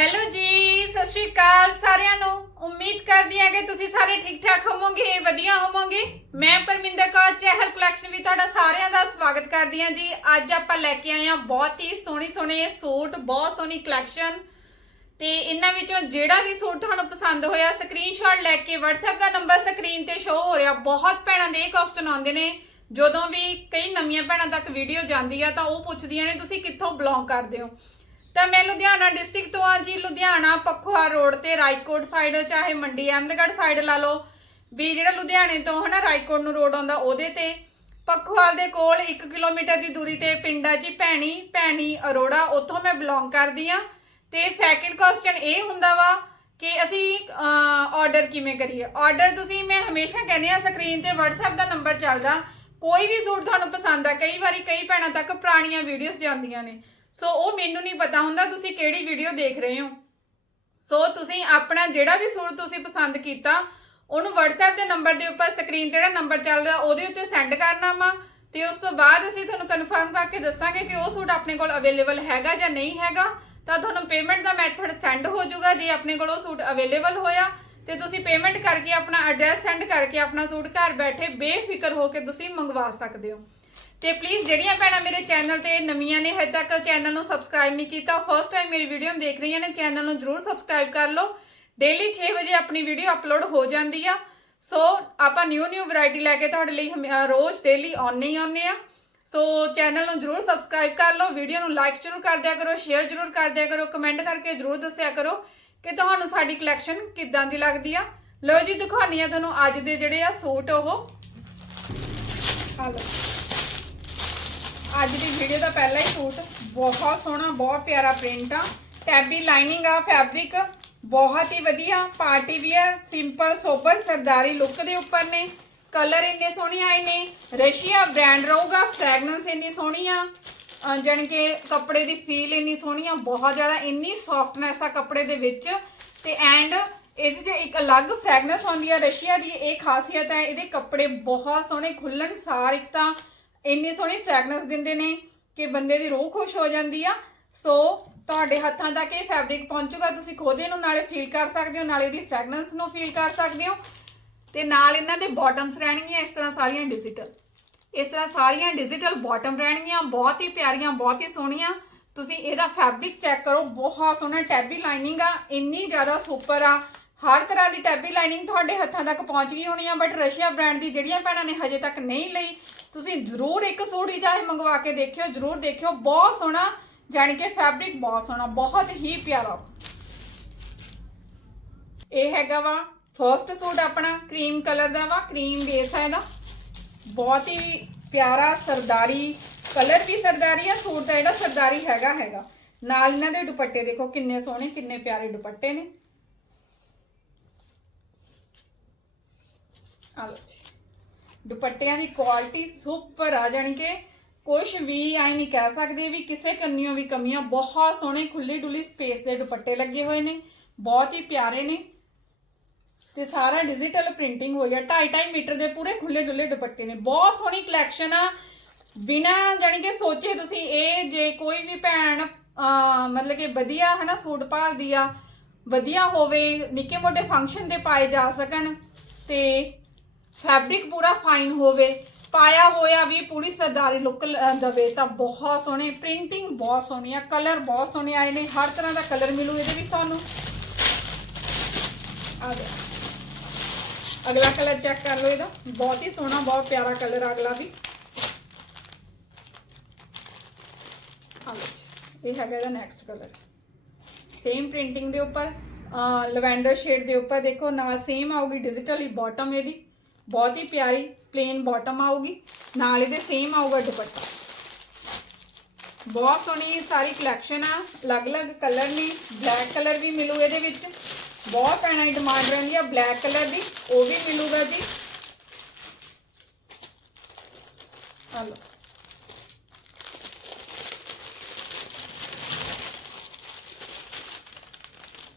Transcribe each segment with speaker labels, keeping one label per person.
Speaker 1: Hello ਜੀ, ਸਤਿ ਸ਼੍ਰੀ ਅਕਾਲ ਸਾਰਿਆਂ ਨੂੰ। ਉਮੀਦ ਕਰਦੀ ਹਾਂ ਕਿ ਤੁਸੀਂ ਸਾਰੇ ਠੀਕ ਠਾਕ ਹੋਵੋਗੇ, ਵਧੀਆ ਹੋਵੋਗੇ। ਮੈਂ ਪਰਮਿੰਦਰ ਕੌਰ, ਚਹਿਲ ਕਲੈਕਸ਼ਨ ਵੀ ਤੁਹਾਡਾ ਸਾਰਿਆਂ ਦਾ ਸਵਾਗਤ ਕਰਦੀ ਹਾਂ ਜੀ। ਅੱਜ ਆਪਾਂ ਲੈ ਕੇ ਆਏ ਹਾਂ ਬਹੁਤ ਹੀ ਸੋਹਣੇ ਸੋਹਣੇ ਸੂਟ, ਬਹੁਤ ਸੋਹਣੀ ਕਲੈਕਸ਼ਨ ਤੇ ਇਹਨਾਂ ਵਿੱਚੋਂ ਜਿਹੜਾ ਵੀ ਸੂਟ ਤੁਹਾਨੂੰ ਪਸੰਦ ਹੋਇਆ ਸਕਰੀਨਸ਼ਾਟ ਲੈ ਕੇ WhatsApp ਦਾ ਨੰਬਰ ਸਕਰੀਨ ਤੇ ਸ਼ੋ ਹੋ ਰਿਹਾ। ਬਹੁਤ ਭੈਣਾਂ ਦੇ ਇਹ ਕੁਐਸਚਨ ਆਉਂਦੇ ਨੇ। ਜਦੋਂ ਵੀ ਕਈ ਨਵੀਆਂ ਭੈਣਾਂ ਤੱਕ ਵੀਡੀਓ ਜਾਂਦੀ ਆ, ਤਾਂ ਉਹ ਪੁੱਛਦੀਆਂ ਨੇ, ਤੁਸੀਂ ਕਿੱਥੋਂ ਬਿਲੋਂਗ ਕਰਦੇ ਹੋ? ਤਾਂ ਮੈਂ ਲੁਧਿਆਣਾ ਡਿਸਟ੍ਰਿਕਟ ਤੋਂ ਆ ਜੀ, ਲੁਧਿਆਣਾ ਪਖਵਾ ਰੋਡ ਤੇ ਰਾਈਕੋਟ ਸਾਈਡ ਚਾਹੇ ਮੰਡੀ ਅਹਿਮਦਗੜ੍ਹ ਸਾਈਡ ਲਾ ਲਓ। ਵੀ ਜਿਹੜਾ ਲੁਧਿਆਣੇ ਤੋਂ ਹਨਾ ਰਾਈਕੋਟ ਨੂੰ ਰੋਡ ਆਉਂਦਾ ਉਹਦੇ ਤੇ। ਪਖਵਾਲ ਦੇ ਕੋਲ 1 ਕਿਲੋਮੀਟਰ ਦੀ ਦੂਰੀ ਤੇ ਪਿੰਡ ਆ ਜੀ, ਭੈਣੀ ਭੈਣੀ ਅਰੋੜਾ, ਉੱਥੋਂ ਮੈਂ ਬਿਲੋਂਗ ਕਰਦੀ ਆ ਤੇ ਸੈਕਿੰਡ ਕੁਐਸਚਨ ਇਹ ਹੁੰਦਾ ਵਾ ਕਿ ਅਸੀਂ ਆਰਡਰ ਕਿਵੇਂ ਕਰੀਏ? ਆਰਡਰ ਤੁਸੀਂ ਮੈਂ ਹਮੇਸ਼ਾ ਕਹਿੰਦੀ ਆ ਸਕਰੀਨ ਤੇ WhatsApp ਦਾ ਨੰਬਰ ਚੱਲਦਾ। ਕੋਈ ਵੀ ਸੂਟ ਤੁਹਾਨੂੰ ਪਸੰਦ ਆ, ਕਈ ਵਾਰੀ ਕਈ ਭੈਣਾਂ ਤੱਕ ਪੁਰਾਣੀਆਂ ਵੀਡੀਓਜ਼ ਜਾਂਦੀਆਂ ਨੇ। ਸੋ ਉਹ ਮੈਨੂੰ ਨਹੀਂ ਪਤਾ ਹੁੰਦਾ ਤੁਸੀਂ ਕਿਹੜੀ ਵੀਡੀਓ ਦੇਖ ਰਹੇ ਹੋ। ਸੋ ਤੁਸੀਂ ਆਪਣਾ ਜਿਹੜਾ ਵੀ ਸੂਟ ਤੁਸੀਂ ਪਸੰਦ ਕੀਤਾ, ਉਹਨੂੰ WhatsApp ਦੇ ਨੰਬਰ ਦੇ ਉੱਪਰ ਸਕਰੀਨ ਤੇ ਜਿਹੜਾ ਨੰਬਰ ਚੱਲਦਾ ਉਹਦੇ ਉੱਤੇ ਸੈਂਡ ਕਰਨਾ ਵਾ। ਤੇ ਉਸ ਤੋਂ ਬਾਅਦ ਅਸੀਂ ਤੁਹਾਨੂੰ ਕਨਫਰਮ ਕਰਕੇ ਦੱਸਾਂਗੇ ਕਿ ਉਹ ਸੂਟ ਆਪਣੇ ਕੋਲ ਅਵੇਲੇਬਲ ਹੈਗਾ ਜਾਂ ਨਹੀਂ ਹੈਗਾ। ਤਾਂ ਤੁਹਾਨੂੰ ਪੇਮੈਂਟ ਦਾ ਮੈਥਡ ਸੈਂਡ ਹੋ ਜਾਊਗਾ ਜੇ ਆਪਣੇ ਕੋਲ ਉਹ ਸੂਟ ਅਵੇਲੇਬਲ ਹੋਇਆ। ਤੇ ਤੁਸੀਂ ਪੇਮੈਂਟ ਕਰਕੇ ਆਪਣਾ ਐਡਰੈਸ ਸੈਂਡ ਕਰਕੇ ਆਪਣਾ ਸੂਟ ਘਰ ਬੈਠੇ ਬੇਫਿਕਰ ਹੋ ਕੇ ਤੁਸੀਂ ਮੰਗਵਾ ਸਕਦੇ ਹੋ। ਤੇ ਪਲੀਜ਼ ਜਿਹੜੀਆਂ ਭੈਣਾਂ ਮੇਰੇ ਚੈਨਲ ਤੇ ਨਵੀਆਂ ਨੇ, ਹਜੇ ਤੱਕ ਚੈਨਲ ਨੂੰ ਸਬਸਕ੍ਰਾਈਬ ਨਹੀਂ ਕੀਤਾ ਫਸਟ ਟਾਈਮ ਮੇਰੀ ਵੀਡੀਓ ਨੂੰ ਦੇਖ ਰਹੀਆਂ ਨੇ ਚੈਨਲ ਨੂੰ ਜਰੂਰ ਸਬਸਕ੍ਰਾਈਬ ਕਰ ਲਓ। ਡੇਲੀ 6 ਵਜੇ ਆਪਣੀ ਵੀਡੀਓ ਅਪਲੋਡ ਹੋ ਜਾਂਦੀ ਆ। ਸੋ ਆਪਾਂ ਨਿਊ ਨਿਊ ਵੈਰਾਈਟੀ ਲੈ ਕੇ ਤੁਹਾਡੇ ਲਈ ਹਮੇ- ਰੋਜ਼ ਡੇਲੀ ਆਉਣੇ ਹੀ ਆਉਣੇ ਆ। ਸੋ ਚੈਨਲ ਨੂੰ ਜਰੂਰ ਸਬਸਕ੍ਰਾਈਬ ਕਰ ਲਓ ਵੀਡੀਓ ਨੂੰ ਲਾਈਕ ਜਰੂਰ ਕਰ ਦਿਆ ਕਰੋ ਸ਼ੇਅਰ ਜਰੂਰ ਕਰ ਦਿਆ ਕਰੋ ਕਮੈਂਟ ਕਰਕੇ ਜਰੂਰ ਦੱਸਿਆ ਕਰੋ ਕਿ ਤੁਹਾਨੂੰ ਸਾਡੀ ਕਲੈਕਸ਼ਨ ਕਿੱਦਾਂ ਦੀ ਲੱਗਦੀ ਆ। ਲਓ ਜੀ ਦਿਖਾਉਣੀ ਆ ਤੁਹਾਨੂੰ ਅੱਜ ਦੇ ਜਿਹੜੇ ਆ ਸੂਟ ਉਹ। ਆ ਲਓ। ਅੱਜ ਦੀ ਵੀਡੀਓ ਦਾ ਪਹਿਲਾ ਹੀ ਸੂਟ ਬਹੁਤ ਸੋਹਣਾ, ਬਹੁਤ ਪਿਆਰਾ ਪ੍ਰਿੰਟ ਆ। ਟੈਬੀ ਲਾਈਨਿੰਗ ਆ ਫੈਬਰਿਕ ਬਹੁਤ ਹੀ ਵਧੀਆ ਪਾਰਟੀ ਵੀਅਰ ਸਿੰਪਲ ਸੋਬਰ ਸਰਦਾਰੀ ਲੁੱਕ ਦੇ ਉੱਪਰ ਨੇ। ਕਲਰ ਇੰਨੇ ਸੋਹਣੇ ਆਏ ਨੇ। ਰਸ਼ੀਆ ਬ੍ਰਾਂਡ ਰਹੂਗਾ ਫ੍ਰੈਗਰੈਂਸ ਇੰਨੀ ਸੋਹਣੀ ਆ। ਅਹ ਜਾਣੀ ਕਿ ਕੱਪੜੇ ਦੀ ਫੀਲ ਇੰਨੀ ਸੋਹਣੀ ਆ, ਬਹੁਤ ਜ਼ਿਆਦਾ ਇੰਨੀ ਸੌਫਟਨੈਸ ਆ ਕੱਪੜੇ ਦੇ ਵਿੱਚ। ਤੇ ਐਂਡ ਇਹਦੇ 'ਚ ਇੱਕ ਅਲੱਗ ਫ੍ਰੈਗਰੈਂਸ ਆਉਂਦੀ ਆ ਰਸ਼ੀਆ ਦੀ, ਇਹ ਖਾਸੀਅਤ ਹੈ, ਇਹਦੇ ਕੱਪੜੇ ਬਹੁਤ ਸੋਹਣੇ ਖੁੱਲਣ ਸਾਰ ਇੱਕ ਤਾਂ ਇੰਨੀ ਸੋਹਣੀ ਫ੍ਰੈਗਰੈਂਸ ਦਿੰਦੇ ਨੇ ਕਿ ਬੰਦੇ ਦੀ ਰੂਹ ਖੁਸ਼ ਹੋ ਜਾਂਦੀ ਆ। ਸੋ ਤੁਹਾਡੇ ਹੱਥਾਂ ਤੱਕ ਇਹ ਫੈਬਰਿਕ ਪਹੁੰਚੂਗਾ, ਤੁਸੀਂ ਖੁਦ ਇਹਨੂੰ ਨਾਲੇ ਫੀਲ ਕਰ ਸਕਦੇ ਹੋ, ਨਾਲੇ ਇਹਦੀ ਫ੍ਰੈਗਰੈਂਸ ਨੂੰ ਫੀਲ ਕਰ ਸਕਦੇ ਹੋ। ਤੇ ਨਾਲ ਇਹਨਾਂ ਦੇ ਬਾਟਮਸ ਰਹਿਣਗੀਆਂ, ਇਸ ਤਰ੍ਹਾਂ ਸਾਰੀਆਂ ਡਿਜੀਟਲ ਇਸ ਤਰ੍ਹਾਂ ਸਾਰੀਆਂ ਡਿਜੀਟਲ ਬਾਟਮ ਰਹਿਣਗੀਆਂ, ਬਹੁਤ ਹੀ ਪਿਆਰੀਆਂ, ਬਹੁਤ ਹੀ ਸੋਹਣੀਆਂ। ਤੁਸੀਂ ਇਹਦਾ ਫੈਬਰਿਕ ਚੈੱਕ ਕਰੋ, ਬਹੁਤ ਸੋਹਣਾ ਟੈਬੀ ਲਾਈਨਿੰਗ ਆ, ਇੰਨੀ ਜ਼ਿਆਦਾ ਸੁਪਰ ਆ। ਹਰ ਤਰ੍ਹਾਂ ਦੀ ਟੈਬੀ ਲਾਈਨਿੰਗ ਤੁਹਾਡੇ ਹੱਥਾਂ ਤੱਕ ਪਹੁੰਚ ਗਈ ਹੋਣੀ ਆ ਬਟ ਰਸ਼ੀਆ ਬ੍ਰਾਂਡ ਦੀ ਜਿਹੜੀਆਂ ਭੈਣਾਂ ਨੇ ਹਜੇ ਤੱਕ ਨਹੀਂ ਲਈ, ਤੁਸੀਂ ਜ਼ਰੂਰ ਇੱਕ ਸੂਟ ਹੀ ਚਾਹੇ ਮੰਗਵਾ ਕੇ ਦੇਖਿਓ, ਜ਼ਰੂਰ ਦੇਖਿਓ, ਬਹੁਤ ਸੋਹਣਾ, ਜਾਣੀ ਕਿ ਫੈਬਰਿਕ ਬਹੁਤ ਸੋਹਣਾ, ਬਹੁਤ ਹੀ ਪਿਆਰਾ। ਇਹ ਹੈਗਾ ਵਾ ਫਰਸਟ ਸੂਟ ਆਪਣਾ ਕਰੀਮ ਕਲਰ ਦਾ ਵਾ ਕਰੀਮ ਬੇਸ ਹੈ ਇਹਦਾ। ਬਹੁਤ ਹੀ ਪਿਆਰਾ ਸਰਦਾਰੀ ਕਲਰ ਵੀ ਸਰਦਾਰੀ ਆ, ਸੂਟ ਦਾ ਜਿਹੜਾ ਸਰਦਾਰੀ ਹੈਗਾ ਹੈਗਾ। ਨਾਲ ਇਹਨਾਂ ਦੇ ਦੁਪੱਟੇ ਦੇਖੋ, ਕਿੰਨੇ ਸੋਹਣੇ, ਕਿੰਨੇ ਪਿਆਰੇ ਦੁਪੱਟੇ ਨੇ। ਆ ਦੁਪੱਟਿਆਂ ਦੀ ਕੁਆਲਿਟੀ ਸੁਪਰ ਆ, ਜਾਣੀ ਕਿ ਕੁਝ ਵੀ ਆਈ ਨਹੀਂ ਕਹਿ ਸਕਦੇ ਵੀ ਕਿਸੇ ਕੰਨੀਆਂ ਵੀ ਕਮੀਆਂ। ਬਹੁਤ ਸੋਹਣੇ ਖੁੱਲੀ ਡੁੱਲੀ ਸਪੇਸ ਦੇ ਦੁਪੱਟੇ ਲੱਗੇ ਹੋਏ ਨੇ, ਬਹੁਤ ਹੀ ਪਿਆਰੇ ਨੇ। ਤੇ ਸਾਰਾ ਡਿਜੀਟਲ ਪ੍ਰਿੰਟਿੰਗ ਹੋਈ ਆ। 2.5 ਮੀਟਰ ਦੇ ਪੂਰੇ ਖੁੱਲੇ ਡੁੱਲੇ ਦੁਪੱਟੇ ਨੇ। ਬਹੁਤ ਸੋਹਣੀ ਕਲੈਕਸ਼ਨ ਆ। ਬਿਨਾ ਜਾਣੀ ਕਿ ਸੋਚੇ ਤੁਸੀਂ ਇਹ ਜੇ ਕੋਈ ਵੀ ਭੈਣ ਮਤਲਬ ਕਿ ਵਧੀਆ ਹਨਾ ਸੂਟ ਭਾਲਦੀ ਆ, ਵਧੀਆ ਹੋਵੇ, ਨਿੱਕੇ ਮੋਟੇ ਫੰਕਸ਼ਨ ਤੇ ਪਾਏ ਜਾ ਸਕਣ ਤੇ ਫੈਬਰਿਕ ਪੂਰਾ ਫਾਈਨ ਹੋਵੇ ਪਾਇਆ ਹੋਇਆ ਵੀ ਪੂਰੀ ਸਰਦਾਰੀ ਲੁੱਕ ਦਵੇ ਤਾਂ ਬਹੁਤ ਸੋਹਣੇ ਪ੍ਰਿੰਟਿੰਗ ਬਹੁਤ ਸੋਹਣੀ ਆ ਕਲਰ ਬਹੁਤ ਸੋਹਣੇ ਆਏ ਨੇ ਹਰ ਤਰ੍ਹਾਂ ਦਾ ਕਲਰ ਮਿਲੂ ਇਹਦੇ ਵਿੱਚ ਤੁਹਾਨੂੰ। ਆ ਗਿਆ ਅਗਲਾ ਕਲਰ ਚੈੱਕ ਕਰ ਲਓ ਇਹਦਾ ਬਹੁਤ ਹੀ ਸੋਹਣਾ ਬਹੁਤ ਪਿਆਰਾ ਕਲਰ ਆ ਅਗਲਾ ਵੀ। ਆ ਲਓ ਜੀ, ਇਹ ਹੈਗਾ ਇਹਦਾ ਨੈਕਸਟ ਕਲਰ ਸੇਮ ਪ੍ਰਿੰਟਿੰਗ ਦੇ ਉੱਪਰ ਲਵੈਂਡਰ ਸ਼ੇਡ ਦੇ ਉੱਪਰ ਦੇਖੋ ਨਾਲ ਸੇਮ ਆਊਗੀ ਡਿਜੀਟਲ ਹੀ ਬਾਟਮ ਇਹਦੀ। ਬਹੁਤ ਹੀ ਪਿਆਰੀ ਪਲੇਨ ਬਾਟਮ ਆਊਗੀ। ਨਾਲ ਇਹਦੇ ਸੇਮ ਆਊਗਾ ਦੁਪੱਟਾ। ਬਹੁਤ ਸੋਹਣੀ ਸਾਰੀ ਕਲੈਕਸ਼ਨ ਆ। ਅਲੱਗ-ਅਲੱਗ ਕਲਰ ਨੇ। ਬਲੈਕ ਕਲਰ ਵੀ ਮਿਲੂ ਇਹਦੇ ਵਿੱਚ। ਬਹੁਤ ਭੈਣਾਂ ਦੀ ਡਿਮਾਂਡ ਰਹਿੰਦੀ ਆ। ਬਲੈਕ ਕਲਰ ਦੀ, ਉਹ ਵੀ ਮਿਲੂਗਾ ਜੀ। ਆ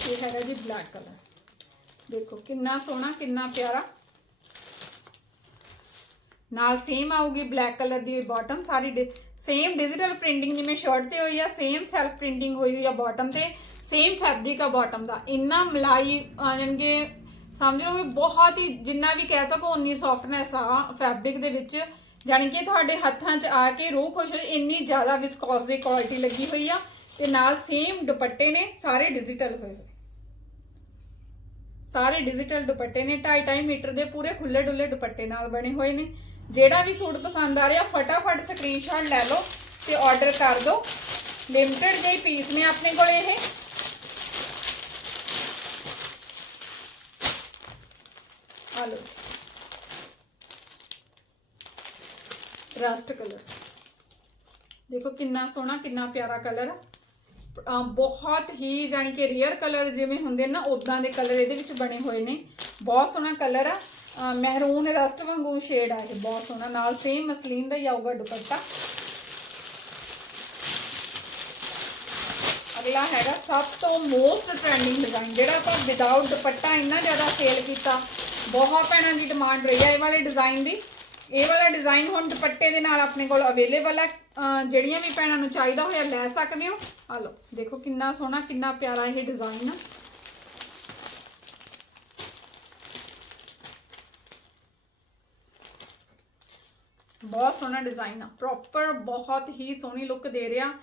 Speaker 1: ਇਹ ਹੈਗਾ ਜੀ ਬਲੈਕ ਕਲਰ ਦੇਖੋ ਕਿੰਨਾ ਸੋਹਣਾ, ਕਿੰਨਾ ਪਿਆਰਾ। ਨਾਲ ਸੇਮ ਆਊਗੀ ਬਲੈਕ ਕਲਰ ਦੀ ਬਾਟਮ ਸਾਰੀ ਸੇਮ ਡਿਜੀਟਲ ਪ੍ਰਿੰਟਿੰਗ ਜਿਵੇਂ ਸ਼ਰਟ ਤੇ ਹੋਈ ਆ ਸੇਮ ਸੈਲਫ ਪ੍ਰਿੰਟਿੰਗ ਹੋਈ ਹੋਈ ਆ ਬਾਟਮ ਤੇ ਸੇਮ ਫੈਬਰਿਕ ਆ ਬਾਟਮ ਦਾ। ਇੰਨਾ ਮਲਾਈ ਆ ਜਾਣਗੇ ਸਮਝ ਲਓ ਵੀ ਬਹੁਤ ਹੀ ਜਿੰਨਾ ਵੀ ਕਹਿ ਸਕੋ ਉਨੀ ਸੌਫਟਨੈਸ ਆ ਫੈਬਰਿਕ ਦੇ ਵਿੱਚ। ਜਾਣੀ ਕਿ ਤੁਹਾਡੇ ਹੱਥਾਂ 'ਚ ਆ ਕੇ ਰੂਹ ਖੁਸ਼ ਹੋ ਇੰਨੀ ਜ਼ਿਆਦਾ ਵਿਸਕੋਸ ਦੀ ਕੁਆਲਿਟੀ ਲੱਗੀ ਹੋਈ ਆ ਤੇ ਨਾਲ ਸੇਮ ਦੁਪੱਟੇ ਨੇ, ਸਾਰੇ ਡਿਜੀਟਲ ਹੋਏ ਹੋਏ। ਸਾਰੇ ਡਿਜੀਟਲ ਦੁਪੱਟੇ ਨੇ 2.5 ਮੀਟਰ ਦੇ ਪੂਰੇ ਖੁੱਲੇ ਡੁੱਲੇ ਦੁਪੱਟੇ ਨਾਲ ਬਣੇ ਹੋਏ ਨੇ। ਜਿਹੜਾ ਵੀ ਸੂਟ ਪਸੰਦ ਆ ਰਿਹਾ, ਫਟਾਫਟ ਸਕਰੀਨਸ਼ਾਟ ਲੈ ਲਓ ਤੇ ਆਰਡਰ ਕਰ ਦਿਓ। ਲਿਮਟਿਡ ਜਿਹੇ ਪੀਸ ਨੇ ਆਪਣੇ ਕੋਲ ਇਹ। ਆ ਲਓ ਰਸਟ ਕਲਰ ਦੇਖੋ ਕਿੰਨਾ ਸੋਹਣਾ, ਕਿੰਨਾ ਪਿਆਰਾ ਕਲਰ ਆ। ਬਹੁਤ ਹੀ ਜਾਨੀ ਕਿ ਰੀਅਰ ਕਲਰ ਜਿਵੇਂ ਹੁੰਦੇ ਨਾ ਉਦਾਂ ਦੇ ਕਲਰ ਇਹਦੇ ਵਿੱਚ ਬਣੇ ਹੋਏ ਨੇ। ਬਹੁਤ ਸੋਹਣਾ ਕਲਰ ਆ। ਮਹਿਰੂਨ ਰਸਟ ਵਾਂਗੂ ਸ਼ੇਡ ਆ ਇਹ ਬਹੁਤ ਸੋਹਣਾ, ਨਾਲ ਸੇਮ ਮਸਲੀਨ ਦਾ ਹੀ ਆਊਗਾ ਦੁਪੱਟਾ। ਅਗਲਾ ਹੈਗਾ ਸਭ ਤੋਂ ਮੋਸਟ ਟ੍ਰੈਂਡਿੰਗ ਡਿਜ਼ਾਈਨ ਜਿਹੜਾ ਆਪਾਂ ਵਿਦਆਊਟ ਦੁਪੱਟਾ ਇੰਨਾ ਜ਼ਿਆਦਾ ਸੇਲ ਕੀਤਾ, ਬਹੁਤ ਭੈਣਾਂ ਦੀ ਡਿਮਾਂਡ ਰਹੀ ਹੈ ਇਹ ਵਾਲੇ ਡਿਜ਼ਾਈਨ ਦੀ। ਇਹ ਵਾਲਾ ਡਿਜ਼ਾਈਨ ਹੁਣ ਦੁਪੱਟੇ ਦੇ ਨਾਲ ਆਪਣੇ ਕੋਲ ਅਵੇਲੇਬਲ ਹੈ ਜਿਹੜੀਆਂ ਵੀ ਭੈਣਾਂ ਨੂੰ ਚਾਹੀਦਾ ਹੋਇਆ ਲੈ ਸਕਦੇ ਹੋ। ਆ ਲਓ, ਦੇਖੋ ਕਿੰਨਾ ਸੋਹਣਾ, ਕਿੰਨਾ ਪਿਆਰਾ ਇਹ ਡਿਜ਼ਾਈਨ ਆ। ਬਹੁਤ ਸੋਹਣਾ ਡਿਜ਼ਾਈਨ ਆ। ਪ੍ਰੋਪਰ ਬਹੁਤ ਹੀ ਸੋਹਣੀ ਲੁੱਕ ਦੇ ਰਿਹਾ।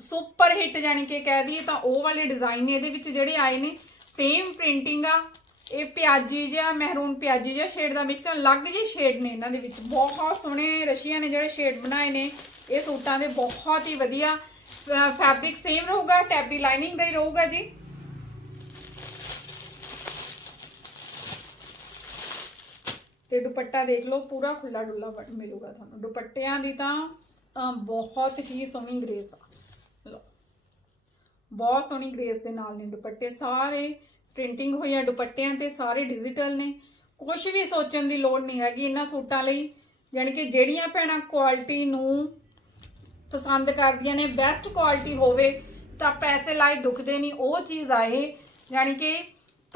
Speaker 1: ਸੁਪਰ ਹਿੱਟ ਜਾਨੀ ਕਿ ਕਹਿ ਦਈਏ ਤਾਂ ਉਹ ਵਾਲੇ ਡਿਜ਼ਾਈਨ ਇਹਦੇ ਵਿੱਚ ਜਿਹੜੇ ਆਏ ਨੇ ਸੇਮ ਪ੍ਰਿੰਟਿੰਗ ਆ, ਇਹ ਪਿਆਜੀ ਜਿਹਾ, ਮਹਿਰੂਨ ਪਿਆਜੀ ਜਿਹਾ ਸ਼ੇਡ ਦਾ ਮਿਕਸ ਅਲੱਗ ਜਿਹੇ ਸ਼ੇਡ ਨੇ ਇਹਨਾਂ ਦੇ ਵਿੱਚ। ਬਹੁਤ ਸੋਹਣੇ ਰਸ਼ੀਆਂ ਨੇ ਜਿਹੜੇ ਸ਼ੇਡ ਬਣਾਏ ਨੇ। ਇਹ ਸੂਟਾਂ ਦੇ ਬਹੁਤ ਹੀ ਵਧੀਆ ਫੈਬਰਿਕ ਸੇਮ ਰਹੂਗਾ ਟੈਬੀ ਲਾਈਨਿੰਗ ਦਾ ਹੀ ਰਹੂਗਾ ਜੀ। ਤੇ ਦੁਪੱਟਾ ਦੇਖ ਲਓ, ਪੂਰਾ ਖੁੱਲਾ ਡੁੱਲਾ ਬਣ- ਮਿਲੂਗਾ ਤੁਹਾਨੂੰ। ਦੁਪੱਟਿਆਂ ਦੀ ਤਾਂ ਬਹੁਤ ਹੀ ਸੋਹਣੀ ਗ੍ਰੇਸ ਆ। ਲਓ। ਬਹੁਤ ਸੋਹਣੀ ਗ੍ਰੇਸ ਦੇ ਨਾਲ ਨੇ ਦੁਪੱਟੇ। ਸਾਰੇ ਪ੍ਰਿੰਟਿੰਗ ਹੋਈ ਆ ਦੁਪੱਟਿਆਂ ਤੇ, ਸਾਰੇ ਡਿਜੀਟਲ ਨੇ। ਕੁਝ ਵੀ ਸੋਚਣ ਦੀ ਲੋੜ ਨਹੀਂ ਹੈਗੀ ਇਹਨਾਂ ਸੂਟਾਂ ਲਈ। ਯਾਨੀ ਕਿ ਜਿਹੜੀਆਂ ਭੈਣਾਂ ਕੁਆਲਿਟੀ ਨੂੰ ਪਸੰਦ ਕਰਦੀਆਂ ਨੇ, ਬੈਸਟ ਕੁਆਲਿਟੀ ਹੋਵੇ, ਤਾਂ ਪੈਸੇ ਲਾਏ ਦੁਖਦੇ ਨਹੀਂ। ਉਹ ਚੀਜ਼ ਆਏ ਇਹ। ਯਾਨੀ ਕਿ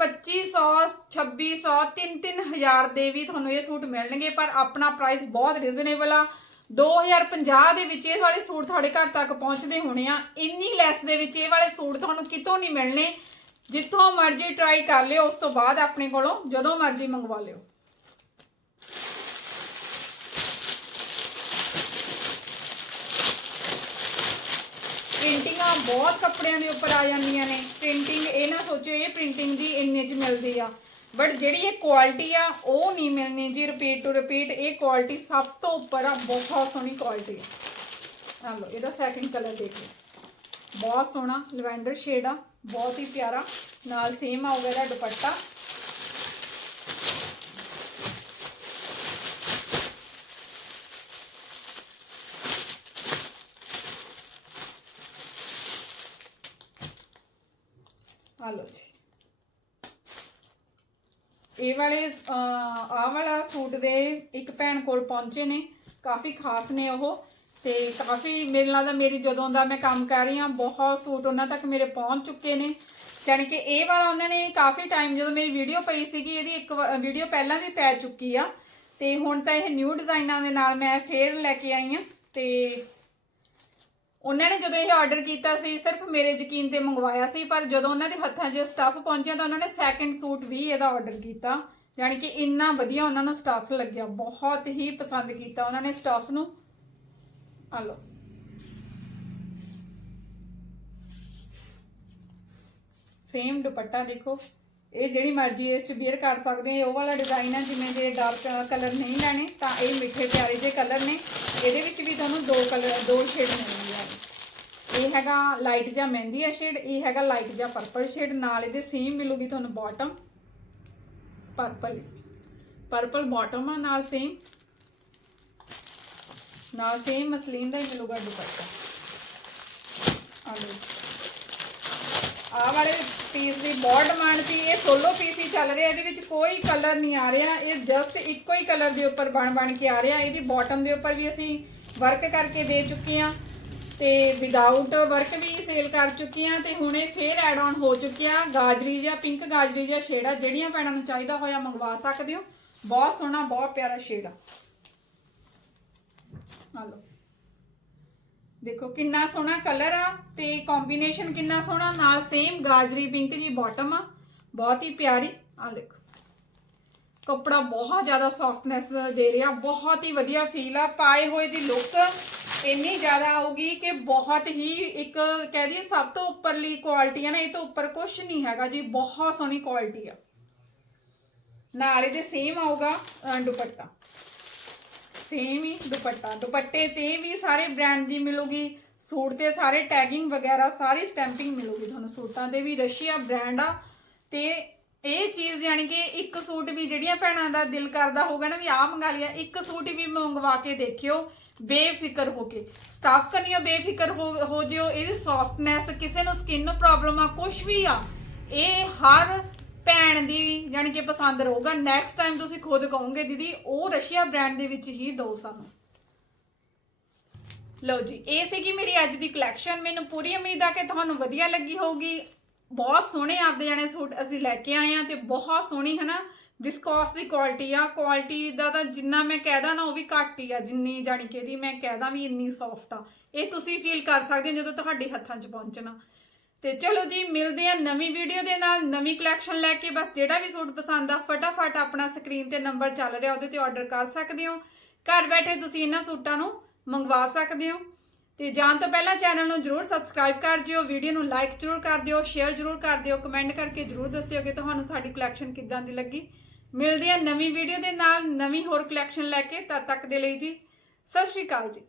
Speaker 1: 2500 2600 3-3000 ਦੇ ਵੀ ਤੁਹਾਨੂੰ ਇਹ ਸੂਟ ਮਿਲਣਗੇ, ਪਰ ਆਪਣਾ ਪ੍ਰਾਈਸ ਬਹੁਤ ਰੀਜ਼ਨੇਬਲ ਆ। 2050 ਦੇ ਵਿੱਚ ਇਹ ਵਾਲੇ ਸੂਟ ਤੁਹਾਡੇ ਘਰ ਤੱਕ ਪਹੁੰਚਦੇ ਹੋਣੇ ਆ। ਇੰਨੀ ਲੈਸ ਦੇ ਵਿੱਚ ਇਹ ਵਾਲੇ ਸੂਟ ਤੁਹਾਨੂੰ ਕਿਤੋਂ ਨਹੀਂ ਮਿਲਣੇ। ਜਿੱਥੋਂ ਮਰਜ਼ੀ ਟਰਾਈ ਕਰ ਲਿਓ, ਉਸ ਤੋਂ ਬਾਅਦ ਆਪਣੇ ਕੋਲੋਂ ਜਦੋਂ ਮਰਜ਼ੀ ਮੰਗਵਾ ਲਿਓ। ਪ੍ਰਿੰਟਿੰਗਾਂ ਬਹੁਤ ਕੱਪੜਿਆਂ ਦੇ ਉੱਪਰ ਆ ਜਾਂਦੀਆਂ ਨੇ। ਪ੍ਰਿੰਟਿੰਗ ਇਹ ਨਾ ਸੋਚੋ ਇਹ ਪ੍ਰਿੰਟਿੰਗ ਦੀ ਇੰਨੇ ਚ ਮਿਲਦੀ ਆ। ਬਟ ਜਿਹੜੀ ਇਹ ਕੁਆਲਿਟੀ ਆ, ਉਹ ਨਹੀਂ ਮਿਲਣੀ ਜੀ ਰਿਪੀਟ ਟੂ ਰਿਪੀਟ ਇਹ ਕੁਆਲਿਟੀ ਸਭ ਤੋਂ ਉੱਪਰ ਆ, ਬਹੁਤ ਸੋਹਣੀ ਕੁਆਲਿਟੀ ਆ। ਆ ਲਓ, ਇਹਦਾ ਸੈਕਿੰਡ ਕਲਰ ਦੇਖ ਬਹੁਤ ਸੋਹਣਾ, ਲਵੈਂਡਰ ਸ਼ੇਡ ਆ, ਬਹੁਤ ਹੀ ਪਿਆਰਾ। ਨਾਲ ਸੇਮ ਆਊਗਾ ਇਹਦਾ ਦੁਪੱਟਾ ਆ ਲਓ ਜੀ ਇਹ ਵਾਲੇ ਆ ਵਾਲਾ ਸੂਟ ਦੇ ਇੱਕ ਭੈਣ ਕੋਲ ਪਹੁੰਚੇ ਨੇ, ਕਾਫੀ ਖਾਸ ਨੇ ਉਹ, ਤੇ ਕਾਫੀ ਮੇਰੇ ਨਾਲ ਦਾ ਮੇਰੀ ਜਦੋਂ ਦਾ ਮੈਂ ਕੰਮ ਕਰ ਰਹੀ ਹਾਂ, ਬਹੁਤ ਸੂਟ ਉਹਨਾਂ ਤੱਕ ਮੇਰੇ ਪਹੁੰਚ ਚੁੱਕੇ ਨੇ। ਜਾਣੀ ਕਿ ਇਹ ਵਾਲਾ ਉਹਨਾਂ ਨੇ ਕਾਫੀ ਟਾਈਮ ਜਦੋਂ ਮੇਰੀ ਵੀਡੀਓ ਪਈ ਸੀਗੀ, ਇਹਦੀ ਇੱਕ ਵੀਡੀਓ ਪਹਿਲਾਂ ਵੀ ਪੈ ਚੁੱਕੀ ਆ, ਤੇ ਹੁਣ ਤਾਂ ਇਹ ਨਿਊ ਡਿਜ਼ਾਈਨਾਂ ਦੇ ਨਾਲ ਮੈਂ ਫੇਰ ਲੈ ਕੇ ਆਈ ਆ ਤੇ ਉਹਨਾਂ ਨੇ ਜਦੋਂ ਇਹ ਆਰਡਰ ਕੀਤਾ ਸੀ, ਸਿਰਫ ਮੇਰੇ ਯਕੀਨ ਤੇ ਮੰਗਵਾਇਆ ਸੀ, ਪਰ ਜਦੋਂ ਉਹਨਾਂ ਦੇ ਹੱਥਾਂ 'ਚ ਸਟੱਫ ਪਹੁੰਚਿਆ ਤਾਂ ਉਹਨਾਂ ਨੇ ਸੈਕੰਡ ਸੂਟ ਵੀ ਇਹਦਾ ਆਰਡਰ ਕੀਤਾ। ਯਾਨੀ ਕਿ ਇੰਨਾ ਵਧੀਆ ਉਹਨਾਂ ਨੂੰ ਸਟੱਫ ਲੱਗਿਆ, ਬਹੁਤ ਹੀ ਪਸੰਦ ਕੀਤਾ ਉਹਨਾਂ ਨੇ ਸਟੱਫ ਨੂੰ। ਆ ਲਓ। ਸੇਮ ਦੁਪੱਟਾ ਦੇਖੋ। ਇਹ ਜਿਹੜੀ ਮਰਜ਼ੀ ਇਸ ਚ ਵੇਅਰ ਕਰ ਸਕਦੇ ਹੋ ਉਹ ਵਾਲਾ ਡਿਜ਼ਾਈਨ ਆ, ਜਿਵੇਂ ਜੇ ਡਾਰਕ ਕਲਰ ਨਹੀਂ ਲੈਣੇ, ਤਾਂ ਇਹ ਮਿੱਠੇ ਪਿਆਰੇ ਦੇ ਕਲਰ ਨੇ। ਇਹਦੇ ਵਿੱਚ ਵੀ ਤੁਹਾਨੂੰ ਦੋ ਕਲਰ ਦੋ ਸ਼ੇਡ ਮਿਲਣਗੇ। ਇਹ ਹੈਗਾ ਲਾਈਟ ਜਾਂ ਮਹਿੰਦੀ ਆ ਸ਼ੇਡ ਇਹ ਹੈਗਾ ਲਾਈਟ ਜਾਂ ਪਰਪਲ ਸ਼ੇਡ ਨਾਲ ਇਹਦੇ ਸੇਮ ਮਿਲੂਗੀ ਤੁਹਾਨੂੰ ਬਾਟਮ ਪਰਪਲ ਪਰਪਲ ਬਾਟਮ ਆ, ਨਾਲ ਸੇਮ ਨਾਲ ਸੇਮ ਮਸਲੀਨ ਦਾ ਹੀ ਮਿਲੂਗਾ ਦੁਪੱਟਾ। ਆ ਲਓ। ਆ ਵਾਲੇ ਪੀਸ ਦੀ ਬਹੁਤ ਡਿਮਾਂਡ ਸੀ, ਇਹ ਸੋਲੋ ਪੀਸ ਹੀ ਚੱਲ ਰਿਹਾ, ਇਹਦੇ ਵਿੱਚ ਕੋਈ ਕਲਰ ਨਹੀਂ ਆ ਰਿਹਾ, ਇਹ ਜਸਟ ਇੱਕੋ ਹੀ ਕਲਰ ਦੇ ਉੱਪਰ ਬਣ ਬਣ ਕੇ ਆ ਰਿਹਾ, ਇਹਦੀ ਬਾਟਮ ਦੇ ਉੱਪਰ ਵੀ ਅਸੀਂ ਵਰਕ ਕਰਕੇ ਦੇ ਚੁੱਕੇ ਆ ਤੇ ਵਿਦਆਊਟ ਵਰਕ ਵੀ ਸੇਲ ਕਰ ਚੁੱਕੇ ਆ ਤੇ ਹੁਣ ਇਹ ਫੇਰ ਐਡ ਆਨ ਹੋ ਚੁੱਕਿਆ ਗਾਜਰੀ ਜਾਂ ਪਿੰਕ ਗਾਜਰੀ ਜਾਂ ਸ਼ੇਡ ਜਿਹੜੀਆਂ ਭੈਣਾਂ ਨੂੰ ਚਾਹੀਦਾ ਹੋਇਆ ਮੰਗਵਾ ਸਕਦੇ ਹੋ, ਬਹੁਤ ਸੋਹਣਾ, ਬਹੁਤ ਪਿਆਰਾ ਸ਼ੇਡ ਆ ਆ ਲਓ। ਦੇਖੋ, ਕਿੰਨਾ ਸੋਹਣਾ ਕਲਰ ਆ ਤੇ ਕੰਬੀਨੇਸ਼ਨ ਕਿੰਨਾ ਸੋਹਣਾ, ਨਾਲ ਸੇਮ ਗਾਜਰੀ ਪਿੰਕ ਜੀ ਬਾਟਮ ਆ। ਬਹੁਤ ਹੀ ਪਿਆਰੀ। ਆ ਦੇਖੋ, ਕੱਪੜਾ ਬਹੁਤ ਜ਼ਿਆਦਾ ਸੌਫਟਨੈਸ ਦੇ ਰਿਹਾ, ਬਹੁਤ ਹੀ ਵਧੀਆ ਫੀਲ ਆ। ਪਾਏ ਹੋਏ ਦੀ ਲੁੱਕ ਇੰਨੀ ਜ਼ਿਆਦਾ ਆਊਗੀ ਕਿ ਬਹੁਤ ਹੀ ਇੱਕ ਕਹਿ ਦਈਏ, ਸਭ ਤੋਂ ਉੱਪਰਲੀ ਕੁਆਲਿਟੀ ਆ ਨਾ, ਇਹ ਤੋਂ ਉੱਪਰ ਕੁਝ ਨਹੀਂ ਹੈਗਾ ਜੀ, ਬਹੁਤ ਸੋਹਣੀ ਕੁਆਲਿਟੀ ਆ। ਨਾਲ ਇਹਦੇ ਸੇਮ ਆਊਗਾ ਦੁਪੱਟਾ। ਸੇਮ ਹੀ ਦੁਪੱਟਾ, ਦੁਪੱਟੇ ਤੇ ਵੀ ਸਾਰੇ ਬ੍ਰਾਂਡ ਦੀ ਮਿਲੂਗੀ, ਸੂਟ ਤੇ ਸਾਰੇ ਟੈਗਿੰਗ ਵਗੈਰਾ, ਸਾਰੀ ਸਟੈਂਪਿੰਗ ਮਿਲੂਗੀ ਤੁਹਾਨੂੰ। ਸੂਟਾਂ 'ਤੇ ਵੀ ਰਸ਼ੀਆ ਬ੍ਰਾਂਡ ਆ। ਤੇ ਇਹ ਚੀਜ਼ ਯਾਨੀ ਕਿ ਇੱਕ ਸੂਟ ਵੀ ਜਿਹੜੀਆਂ ਭੈਣਾਂ ਦਾ ਦਿਲ ਕਰਦਾ ਹੋਊਗਾ ਨਾ ਵੀ ਆਹ ਮੰਗਾ ਲਿਆ, ਇੱਕ ਸੂਟ ਵੀ ਮੰਗਵਾ ਕੇ ਦੇਖਿਓ, ਬੇਫਿਕਰ ਹੋ ਕੇ। ਸਟਾਫ ਕਰਨੀਓ ਬੇਫਿਕਰ ਹੋ ਹੋ ਜਿਓ, ਇਹਦੀ ਸੌਫਟਨੈਸ ਕਿਸੇ ਨੂੰ ਸਕਿਨ ਪ੍ਰੋਬਲਮ ਆ ਕੁਝ ਵੀ ਆ, ਇਹ ਹਰ ਭੈਣ ਦੀ ਯਾਨੀ ਕਿ ਪਸੰਦ ਰਹੂਗਾ। ਨੈਕਸਟ ਟਾਈਮ ਤੁਸੀਂ ਖੁਦ ਕਹੋਗੇ, ਦੀਦੀ, ਉਹ ਰਸ਼ੀਆ ਬ੍ਰਾਂਡ ਦੇ ਵਿੱਚ ਹੀ ਦਿਓ ਸਾਨੂੰ। ਲਓ ਜੀ, ਇਹ ਸੀਗੀ ਮੇਰੀ ਅੱਜ ਦੀ ਕਲੈਕਸ਼ਨ ਮੈਨੂੰ ਪੂਰੀ ਉਮੀਦ ਆ ਕਿ ਤੁਹਾਨੂੰ ਵਧੀਆ ਲੱਗੀ ਹੋਊਗੀ। ਬਹੁਤ ਸੋਹਣੇ ਆਪਦੇ ਜਾਣੇ ਸੂਟ ਅਸੀਂ ਲੈ ਕੇ ਆਏ ਆ ਤੇ ਬਹੁਤ ਸੋਹਣੀ ਹੈ ਨਾ ਵਿਸਕੋਸ ਦੀ ਕੁਆਲਿਟੀ ਆ। ਕੁਆਲਿਟੀ ਦਾ ਤਾਂ ਜਿੰਨਾ ਮੈਂ ਕਹਿਦਾ ਨਾ, ਉਹ ਵੀ ਘੱਟ ਹੀ ਆ। ਜਿੰਨੀ, ਜਾਣੀ ਕਿ ਇਹਦੀ ਮੈਂ ਕਹਿਦਾ ਵੀ ਇੰਨੀ ਸੌਫਟ ਆ। ਇਹ ਤੁਸੀਂ ਫੀਲ ਕਰ ਸਕਦੇ ਹੋ ਜਦੋਂ ਤੁਹਾਡੇ ਹੱਥਾਂ 'ਚ ਪਹੁੰਚਣਾ। ਤੇ ਚਲੋ ਜੀ, ਮਿਲਦੇ ਆ ਨਵੀਂ ਵੀਡੀਓ ਦੇ ਨਾਲ, ਨਵੀਂ ਕਲੈਕਸ਼ਨ ਲੈ ਕੇ। ਬਸ ਜਿਹੜਾ ਵੀ ਸੂਟ ਪਸੰਦ ਆ, ਫਟਾਫਟ ਆਪਣਾ ਸਕਰੀਨ ਤੇ ਨੰਬਰ ਚੱਲ ਰਿਹਾ, ਉਹਦੇ ਤੇ ਆਰਡਰ ਕਰ ਸਕਦੇ ਹੋ। ਘਰ ਬੈਠੇ ਤੁਸੀਂ ਇਹਨਾਂ ਸੂਟਾਂ ਨੂੰ ਮੰਗਵਾ ਸਕਦੇ ਹੋ। ਤੇ ਜਾਣ ਤੋਂ ਪਹਿਲਾਂ ਚੈਨਲ ਨੂੰ ਜਰੂਰ ਸਬਸਕ੍ਰਾਈਬ ਕਰ ਜਿਓ ਵੀਡੀਓ ਨੂੰ ਲਾਈਕ ਜਰੂਰ ਕਰ ਦਿਓ ਸ਼ੇਅਰ ਜਰੂਰ ਕਰ ਦਿਓ ਕਮੈਂਟ ਕਰਕੇ ਜਰੂਰ ਦੱਸਿਓ ਕਿ ਤੁਹਾਨੂੰ ਸਾਡੀ ਕਲੈਕਸ਼ਨ ਕਿੱਦਾਂ ਦੀ ਲੱਗੀ। ਮਿਲਦੇ ਆ ਨਵੀਂ ਵੀਡੀਓ ਦੇ ਨਾਲ, ਨਵੀਂ ਹੋਰ ਕਲੈਕਸ਼ਨ ਲੈ ਕੇ, ਤਦ ਤੱਕ ਦੇ ਲਈ ਜੀ, ਸਤਿ ਸ਼੍ਰੀ ਅਕਾਲ ਜੀ।